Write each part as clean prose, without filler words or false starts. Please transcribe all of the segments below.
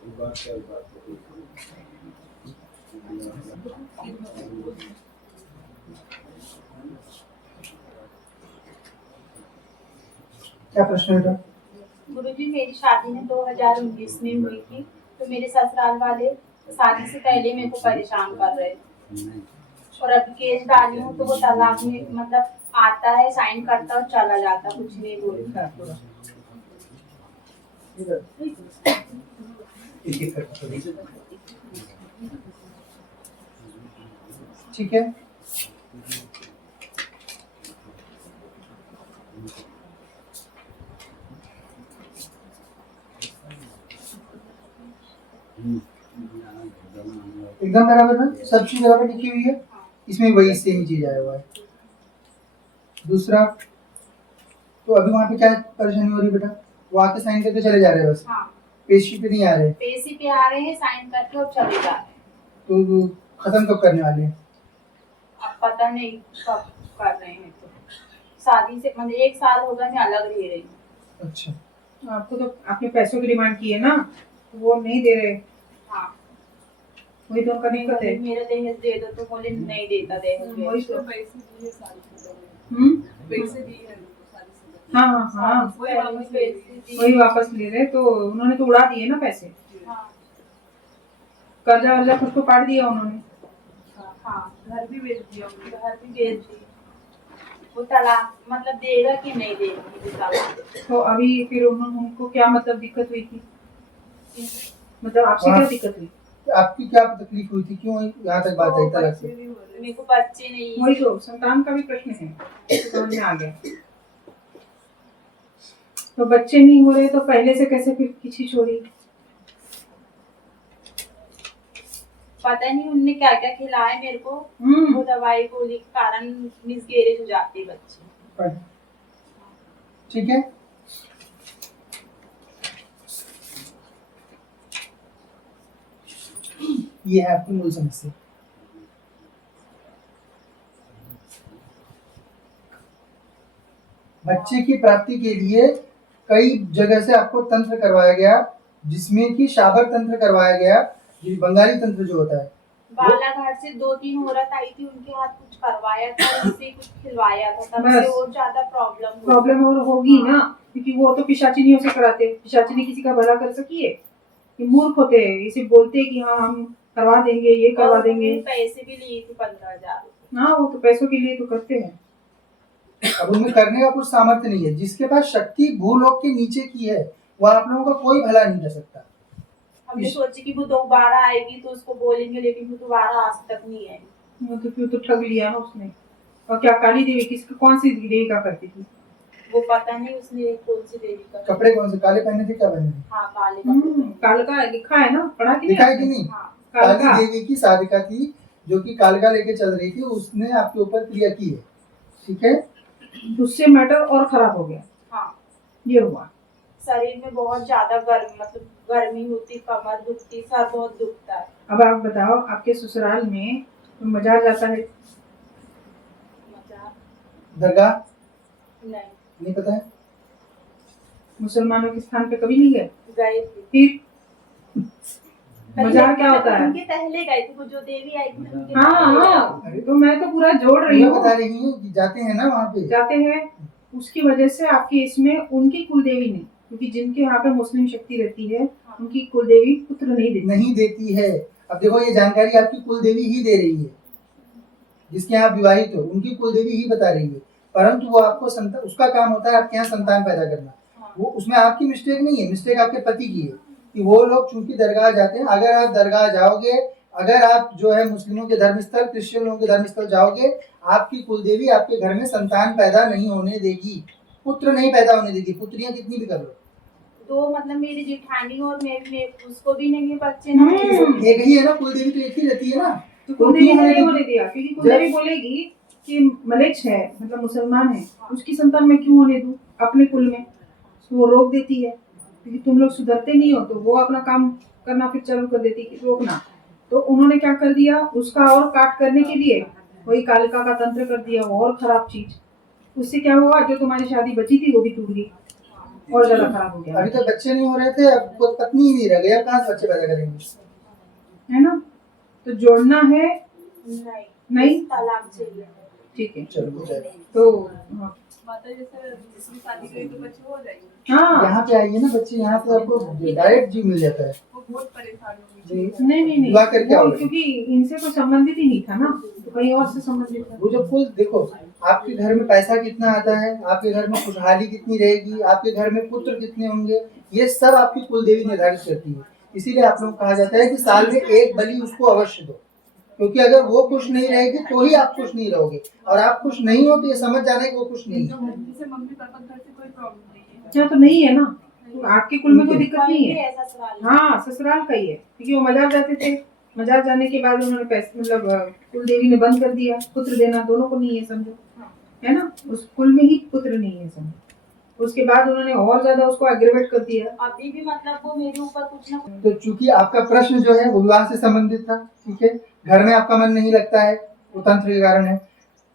क्या प्रश्न है? गुरुजी, मेरी शादी में 2019 में हुई थी, तो मेरे ससुराल वाले शादी से पहले मेरे को परेशान कर रहे थे, और अभी केस डाली हूँ तो वो तलाक में मतलब आता है, साइन करता और चला जाता, कुछ नहीं बोलता। ठीक है, एकदम बराबर ना, सब चीज बराबर लिखी हुई है, इसमें वही सेम चीज आया हुआ है। दूसरा, तो अभी वहाँ पे क्या परेशानी हो रही है बेटा? वो आके साइन करके चले जा रहे हैं बस। हाँ, पेशी पे नहीं आ रहे? पेशी पे आ रहे हैं, साइन करके और चले जा रहे हैं। तो खत्म कब करने वाले हैं? अब पता नहीं कब कर रहे हैं, तो शादी से मतलब 1 साल हो गया, मैं अलग रह रही हूँ। अच्छा, आपको तो आपने पैसों की डिमांड की है ना, वो नहीं दे रहे। हाँ, वही तो उनका दिक्कत है। मेरा दहेज दे दो, तो बोले नहीं देता दहेज। वही तो पैसे दिए सारी पैसे दिए हैं। हाँ हाँ हाँ, वही वापस ले रहे, तो उन्होंने तो उड़ा दिए ना पैसे। हाँ, कर्जा वर्जा कुछ तो काट दिया उन्होंने। हाँ, घर भी बेच दिया, वो तलाक मतलब देगा कि नहीं देगा। तो अभी फिर उनको क्या मतलब दिक्कत हुई थी, मतलब आपसे क्या दिक्कत हुई? आपकी क्या तकलीफ हुई थी, क्यों यहाँ तक बात आई तलाक से? मेरे को बच्चे नहीं। वही तो संतान का भी प्रश्न है, समझ में आ गया। तो बच्चे नहीं हो रहे तो पहले से कैसे फिर किसी छोड़ी? पता नहीं उनने क्या क्या खिलाया मेरे को, वो दवाई गोली के कारण मिसगैरेज हो जाती है बच्चे। ठीक है, ये है आपकी मूल समस्या। बच्चे की प्राप्ति के लिए कई जगह से आपको तंत्र करवाया गया, जिसमें कि शाबर तंत्र करवाया गया, ये बंगाली तंत्र जो होता है। बालाघाट से 2-3 औरत आई थी, उनके हाथ कुछ करवाया था, उनसे कुछ खिलवाया था, तब से और ज्यादा प्रॉब्लम और होगी ना, क्योंकि वो तो पिशाचिनियों से कराते। पिशाचिनी किसी का भला कर सकी है? ये मूर्ख होते हैं, इसे बोलते हैं कि हाँ हम करवा देंगे, ये करवा देंगे। पैसे भी लिए थे 15,000। हाँ, वो तो पैसों के लिए तो करते हैं। अब उनमें करने का कुछ सामर्थ्य नहीं है। जिसके पास शक्ति भूलोक के नीचे की है, वो आप लोगों का कोई भला नहीं कर सकता। हमने सोची कि वो दोबारा आएगी तो उसको बोलेंगे, लेकिन वो दोबारा आज तक नहीं आई। वो तो फिर तो ठग लिया ना उसने। और क्या काली देवी किसकी, कौन सी देवी का करती थी? वो पता नहीं उसने कौन सी देवी का। कपड़े कौन से काले पहने थे, क्या पहने थे? हाँ, काले कपड़े। कालका लिखा है ना, पढ़ा कि नहीं? लिखा है कि नहीं? हाँ, काली देवी की साधिका थी, जो कि कालका लेके चल रही थी, उसने आपके ऊपर क्रिया की है। ठीक है, उससे मैटर और खराब हो गया। हाँ, ये हुआ। शरीर में बहुत ज्यादा गर्मी होती, कमर दुखती, सर बहुत दुखता है। अब आप बताओ, आपके ससुराल में मजार जाता है? दरगाह नहीं पता है? मुसलमानों के स्थान पे कभी नहीं गए? गए थे। फिर मजार क्या होता है? उनके पहले गए थे, वो जो देवी आई थी। हाँ, तो मैं तो पूरा जोड़ रही हूँ। बता रही हूँ कि जाते हैं ना वहाँ पे। जाते हैं, उसकी वजह से आपके इसमें उनकी कुलदेवी नहीं, क्योंकि जिनके यहाँ पे मुस्लिम शक्ति रहती है, उनकी कुलदेवी पुत्र नहीं देती है। अब देखो, ये जानकारी आपकी कुलदेवी ही दे रही है, जिसके यहाँ विवाहित हो, उनकी कुलदेवी ही बता रही है। परंतु वो आपको उसका काम होता है आपके यहाँ संतान पैदा करना। वो उसमें आपकी मिस्टेक नहीं है, मिस्टेक आपके पति की है कि वो लोग चूंकि दरगाह जाते हैं। अगर आप दरगाह जाओगे, अगर आप जो है मुस्लिमों के धर्मस्थल, क्रिश्चियन लोगों के धर्मस्थल जाओगे, आपकी कुलदेवी आपके घर में संतान पैदा नहीं होने देगी, पुत्र नहीं पैदा होने देगी। पुत्रियां कितनी भी कर लो। तो मतलब मेरी जेठानी और मैं उसको भी नहीं है बच्चे। एक ही है ना, कुलदेवी तो एक ही रहती है ना। तो कुलदेवी नहीं होने दिया, क्योंकि कुलदेवी बोलेगी कि मलेच्छ है, मतलब मुसलमान है, उसकी संतान मैं क्यों होने दूं अपने कुल में? वो रोक देती है, क्योंकि तुम लोग सुधरते नहीं हो, तो वो अपना काम करना फिर चालू कर देती है रोकना। तो उन्होंने क्या कर दिया, उसका और काट करने के लिए वही कालिका का तंत्र कर दिया, वो और खराब चीज। उससे क्या हुआ, जो तुम्हारी शादी बची थी वो भी टूट गई। और ज्यादा खराब हो गया अभी तक बच्चे नहीं हो रहे थे, अब खुद पत्नी ही नहीं रह गई, अब कहाँ से बच्चे पैदा करेंगे? है ना। तो जोड़ना है नहीं नहीं, तलाक चाहिए। ठीक है। चलो हो जाएगा। तो हाँ, माता जैसे जिसमें शादी करें तो बच्चे हो जाएंगे। हाँ यहाँ पे आइए ना बच्चे, यहाँ पे आपको डायरेक्ट जी मिल जाता है। वो बहुत परेशान होंगी। जी। नहीं दुआ करके वो आओगे। क्योंकि इनसे कोई संबंधित ही नहीं था ना, तो कहीं और से संबंधित था। वो जो कुल देखो, आपके घर में पैसा कितना आता है, आपके घर में खुशहाली कितनी रहेगी, आपके घर में पुत्र कितने होंगे, ये सब आपकी कुल देवी निर्धारित करती है। इसीलिए आप लोग कहा जाता है कि साल में एक बलि उसको अवश्य दो, क्योंकि अगर वो खुश नहीं रहेगी तो ही आप खुश नहीं रहोगे, और आप खुश नहीं हो तो ये समझ जाना है कि वो खुश नहीं है। जैसे मम्मी पापा घर से कोई प्रॉब्लम नहीं है। अच्छा तो नहीं है ना, तो आपके कुल में कोई दिक्कत नहीं है। ऐसा सवाल है। हाँ ससुराल का ही है, क्योंकि वो मजार जाते थे, मजार जाने के बाद उन्होंने पैसे मतलब कुल देवी ने बंद कर दिया, पुत्र देना दोनों को नहीं है समझो, है ना, उस कुल में ही पुत्र नहीं है समझो। उसके बाद उन्होंने और ज्यादा उसको एग्रीवेट कर दिया। अभी भी मतलब वो मेरे ऊपर कुछ ना कुछ। तो चूंकि आपका प्रश्न जो है वो विवाह से संबंधित था, ठीक है, घर में आपका मन नहीं लगता है, वो तंत्र के कारण है,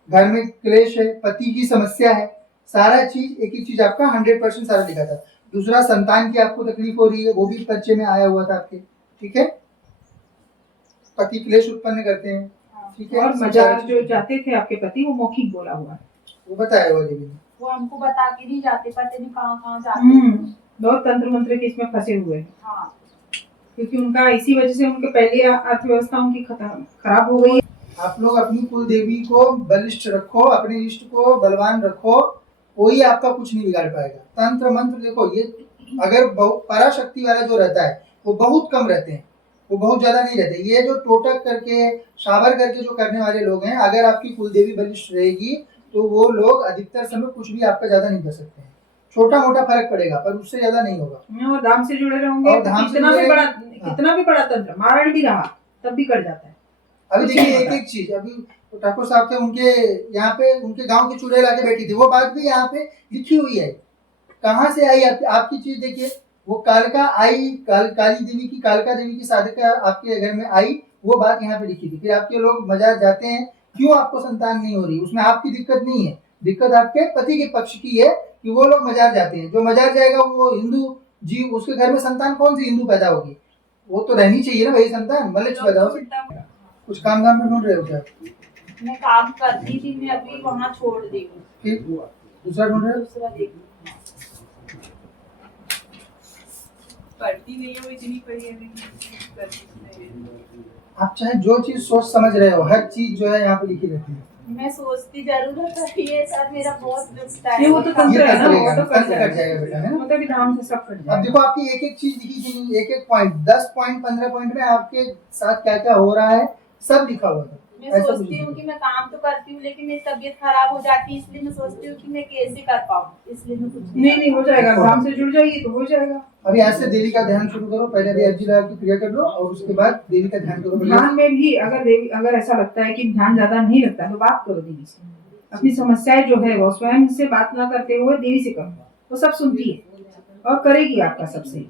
घर में क्लेश है, पति की समस्या है, सारा चीज एक ही चीज आपका 100% सारा लिखा था। दूसरा, संतान की आपको तकलीफ हो रही है, वो भी परिचय में आया हुआ था आपके, ठीक है, पति क्लेश उत्पन्न करते हैं, ठीक है, और मजार जो जाते थे आपके पति, वो मौखिक बोला हुआ है, वो बताया हुआ देवी ने। वो हमको बता के नहीं जाते, पता नहीं कहाँ कहाँ जाते हैं। बहुत तंत्र मंत्र के इसमें फंसे हुए हैं, हाँ क्योंकि उनका इसी वजह से उनके पहले अर्थव्यवस्था उनकी खराब हो गई। आप लोग अपनी कुल देवी को बलिष्ठ रखो, अपने इष्ट को बलवान रखो, कोई आपका कुछ नहीं बिगाड़ पाएगा। तंत्र मंत्र देखो, ये अगर पराशक्ति वाला जो रहता है वो बहुत कम रहते हैं, वो बहुत ज्यादा नहीं रहते। ये जो टोटक करके शाबर करके जो करने वाले लोग हैं, अगर आपकी कुल देवी बलिष्ठ रहेगी तो वो लोग अधिकतर समय कुछ भी आपका ज्यादा नहीं कर सकते हैं। छोटा मोटा फर्क पड़ेगा पर उससे ज्यादा नहीं होगा। और धाम से जुड़े रहेंगे, और धाम से कितना भी जुड़े बड़ा रहेंगे, हाँ। कितना भी बड़ा तंत्र मारण भी रहा तब भी कट जाता है। अभी कुछ देखिए नहीं एक होता। एक चीज, अभी ठाकुर साहब थे, उनके यहाँ पे उनके गांव की चूड़े लाके बैठी थी, वो बात भी यहाँ पे लिखी हुई है। कहाँ से आई आपकी चीज? देखिए वो कालका आई, काली देवी की, कालका देवी की साधका आपके घर में आई, वो बात यहाँ पे लिखी थी। फिर आपके लोग मजार जाते हैं, क्यों आपको संतान नहीं हो रही, उसमें आपकी दिक्कत नहीं है, दिक्कत आपके पति के पक्ष की है कि वो लोग मजार जाते हैं। जो मजार जाएगा वो हिंदू जीव, उसके घर में संतान कौन सी हिंदू पैदा होगी? वो तो रहनी चाहिए ना भाई संतान, मलिच पैदा हो। कुछ काम धाम में ढूंढ रहे हो क्या? मैं काम करती थी, मैं अभी वहाँ छोड़ दी हूँ, फिर दूसरा ढूंढ रहे हो? दूसरा देखूँ। पढ़ती नहीं है वो, इतनी पढ़ी है लेकिन करती नहीं है। आप चाहे जो चीज सोच समझ रहे हो, हर चीज जो है यहाँ पे लिखी रहती है। मैं सोचती जरूर है ये सर मेरा बहुत दुखता है। नहीं, वो तो ये तंत्र है ना, करेगा, वो तो कट कट जाएगा बेटा, है ना? मतलब कि धाम से सब कट अब जाएगा। देखो आपकी एक एक चीज लिखी थी, एक एक पॉइंट, 10 पॉइंट 15 पॉइंट में आपके साथ क्या क्या हो रहा है सब लिखा हुआ था। मैं ऐसा कुछ सोचती हूँ नहीं। कि मैं काम तो करती हूँ लेकिन मेरी तबीयत खराब हो जाती है, इसलिए मैं सोचती हूँ कि मैं कैसे कर पाऊँ, इसलिए मैं कुछ नहीं हो जाएगा, धाम से जुड़ जाइए तो हो जाएगा। अभी आज से देवी का ध्यान शुरू करो, पहले अभी अर्जी लगा के क्रिया कर लो और उसके बाद देवी का ध्यान करो। ध्यान में भी अगर ऐसा लगता है कि ध्यान ज्यादा नहीं लगता तो बात करो देवी से, अपनी समस्याएं जो है वो स्वयं से बात ना करते हुए देवी से करो, वो सब सुनती है और करेगी आपका सब सही।